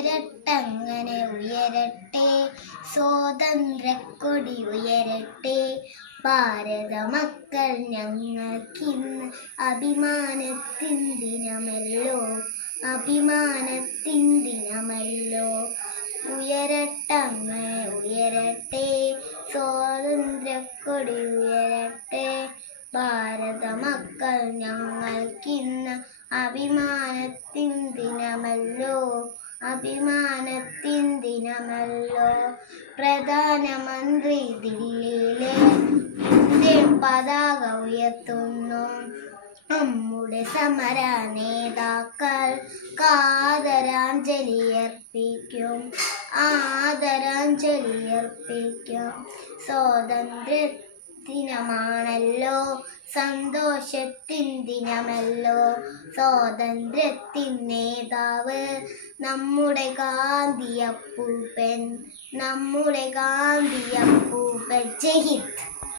ഉയരട്ടങ്ങനെ ഉയരട്ടെ, സ്വാതന്ത്ര്യക്കൊടി ഉയരട്ടെ. ഭാരത മക്കൾ ഞങ്ങൾക്കിന്ന് അഭിമാനത്തിൻ ദിനമല്ലോ, അഭിമാനത്തിൻ ദിനമല്ലോ. ഉയരട്ടങ്ങനെ ഉയരട്ടെ, സ്വാതന്ത്ര്യക്കൊടി ഉയരട്ടെ. ഭാരത മക്കൾ ഞങ്ങൾക്കിന്ന് അഭിമാനത്തിൻ ദിനമല്ലോ, അഭിമാനത്തിൻ ദിനമല്ലോ. പ്രധാനമന്ത്രി ദില്ലിയിലെ ഇന്ത്യൻ പതാക ഉയർത്തുന്നു. നമ്മുടെ സമര നേതാക്കൾ ആദരാഞ്ജലി അർപ്പിക്കും, ആദരാഞ്ജലി അർപ്പിക്കും. സ്വാതന്ത്ര്യ ദിനമാണല്ലോ, സന്തോഷത്തിൻ ദിനമല്ലോ. സ്വാതന്ത്ര്യത്തിൻ നേതാവ് നമ്മുടെ ഗാന്ധിയപ്പൂപ്പൻ, നമ്മുടെ ഗാന്ധിയപ്പൂപ്പൻ. ജയ് ഹിന്ദ്.